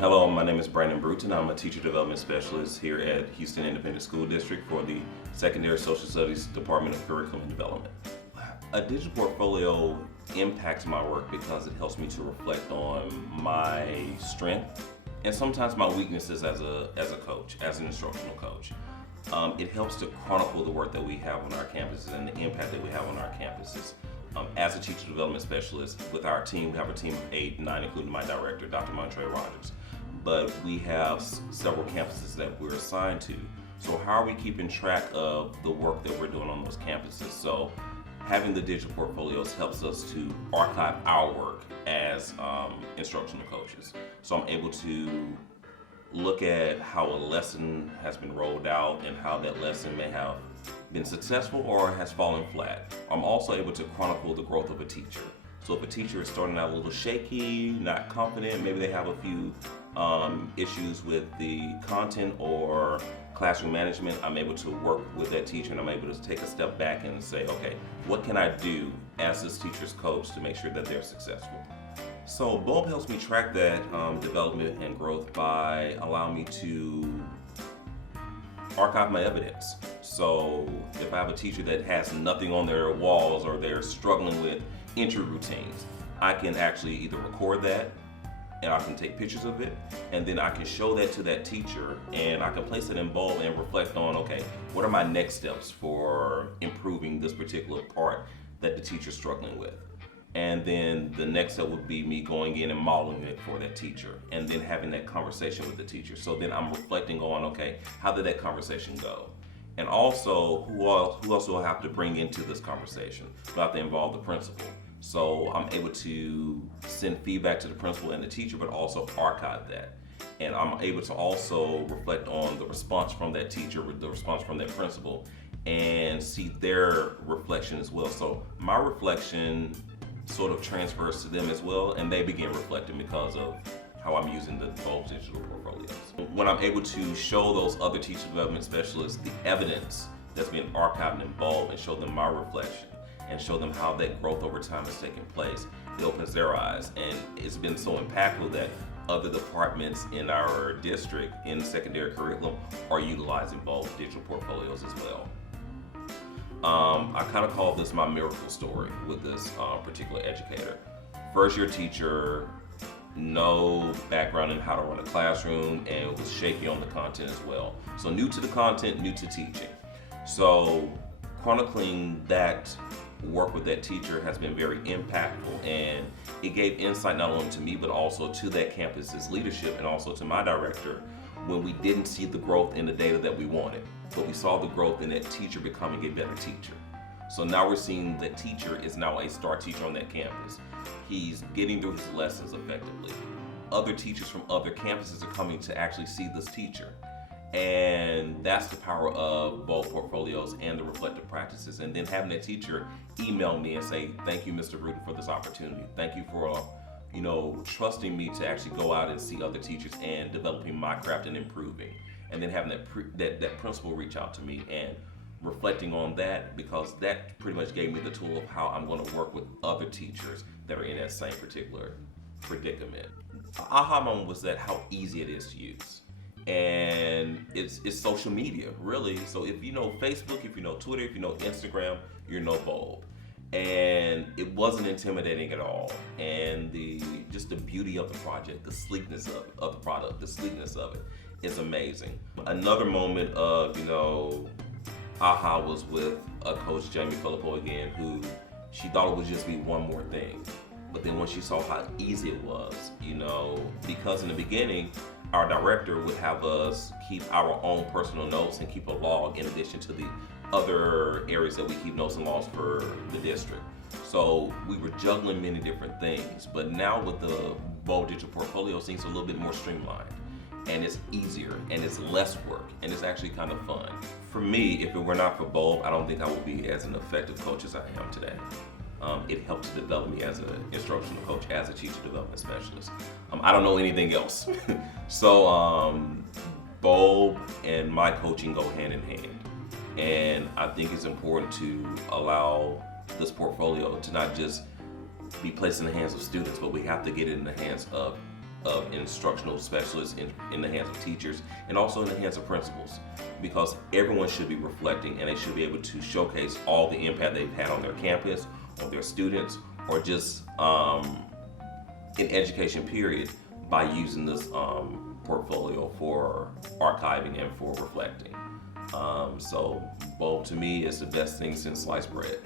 Hello, my name is Brewton. I'm a teacher development specialist here at Houston Independent School District for the Secondary Social Studies Department of Curriculum and Development. A digital portfolio impacts my work because it helps me to reflect on my strength and sometimes my weaknesses as a coach, as an instructional coach. It helps to chronicle the work that we have on our campuses and the impact that we have on our campuses. As a teacher development specialist with our team, we have a team of 8, 9, including my director, Dr. Montre Rogers. But we have several campuses that we're assigned to. So how are we keeping track of the work that we're doing on those campuses? So having the digital portfolios helps us to archive our work as instructional coaches. So I'm able to look at how a lesson has been rolled out and how that lesson may have been successful or has fallen flat. I'm also able to chronicle the growth of a teacher. So if a teacher is starting out a little shaky, not confident, maybe they have a few issues with the content or classroom management, I'm able to work with that teacher and I'm able to take a step back and say, okay, what can I do as this teacher's coach to make sure that they're successful? So Bulb helps me track that development and growth by allowing me to archive my evidence. So if I have a teacher that has nothing on their walls or they're struggling with entry routines, I can actually either record that and I can take pictures of it, and then I can show that to that teacher and I can place it in Bulb and reflect on, okay, what are my next steps for improving this particular part that the teacher's struggling with? And then the next step would be me going in and modeling it for that teacher and then having that conversation with the teacher. So then I'm reflecting on, okay, how did that conversation go? And also, who else do I have to bring into this conversation? Do I have to involve the principal? So I'm able to send feedback to the principal and the teacher, but also archive that. And I'm able to also reflect on the response from that teacher, the response from that principal, and see their reflection as well. So my reflection sort of transfers to them as well, and they begin reflecting because of how I'm using the Bulb digital portfolios. When I'm able to show those other teacher development specialists the evidence that's being archived in Bulb and show them my reflection and show them how that growth over time is taking place, it opens their eyes. And it's been so impactful that other departments in our district in secondary curriculum are utilizing Bulb digital portfolios as well. I kind of call this my miracle story with this particular educator. First year teacher, no background in how to run a classroom, and was shaky on the content as well. So new to the content, new to teaching. So chronicling that work with that teacher has been very impactful, and it gave insight not only to me but also to that campus's leadership and also to my director when we didn't see the growth in the data that we wanted, but we saw the growth in that teacher becoming a better teacher. So now we're seeing that teacher is now a star teacher on that campus. He's getting through his lessons effectively. Other teachers from other campuses are coming to actually see this teacher. And that's the power of Bulb portfolios and the reflective practices. And then having that teacher email me and say, thank you, Mr. Brewton, for this opportunity. Thank you for trusting me to actually go out and see other teachers and developing my craft and improving. And then having that principal reach out to me and reflecting on that, because that pretty much gave me the tool of how I'm going to work with other teachers that are in that same particular predicament. The aha moment was that how easy it is to use. And it's social media, really. So if you know Facebook, if you know Twitter, if you know Instagram, you know Bulb. And it wasn't intimidating at all. And just the beauty of the project, the sleekness of the product, the sleekness of it is amazing. Another moment of, aha was with a coach, Jamie Filippo again, who she thought it would just be one more thing. But then when she saw how easy it was, because in the beginning, our director would have us keep our own personal notes and keep a log in addition to the other areas that we keep notes and logs for the district. So we were juggling many different things, but now with the Bulb digital portfolio, it seems a little bit more streamlined. And it's easier, and it's less work, and it's actually kind of fun. For me, if it were not for Bulb, I don't think I would be as an effective coach as I am today. It helped to develop me as an instructional coach, as a teacher development specialist. I don't know anything else. So Bulb and my coaching go hand in hand. And I think it's important to allow this portfolio to not just be placed in the hands of students, but we have to get it in the hands of of instructional specialists in the hands of teachers and also in the hands of principals, because everyone should be reflecting and they should be able to showcase all the impact they've had on their campus, on their students, or just in education period by using this portfolio for archiving and for reflecting. So both to me is the best thing since sliced bread.